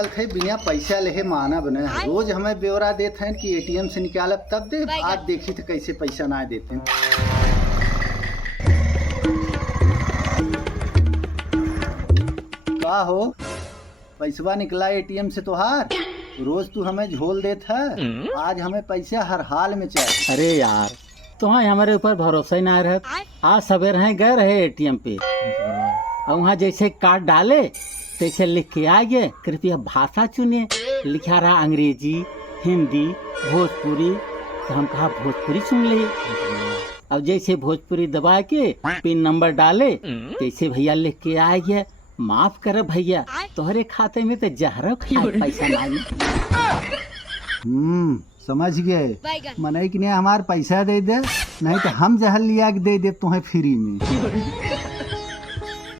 चल थे बिना पैसा लेहे माना बने रोज हमें ब्यौरा देते हैं कि एटीएम से निकालब तब दे। आज देखी तो कैसे पैसा ना देते हैं। का हो पैसवा निकला एटीएम से तोहार? रोज तू हमें झोल देत है, आज हमें पैसा हर हाल में चाहिए। अरे यार तुम्हें हमारे ऊपर भरोसा ही ना रहा। आज सवेर हैं गए रहे एटीएम पे और वहाँ जैसे कार्ड डाले तैसे लिख के आ गए कृपया भाषा चुनिए। लिखा रहा अंग्रेजी, हिंदी, भोजपुरी। तो हम कहा भोजपुरी सुन लिए। अब जैसे भोजपुरी दबा के पिन नंबर डाले तैसे भैया लिख के आ गया माफ कर भैया तोहरे खाते में तो जहर पैसा नहीं। समझ गए मनई कि नहीं हमार पैसा दे दे, नहीं तो हम जहर लिया के दे दे तुम्हें फ्री में।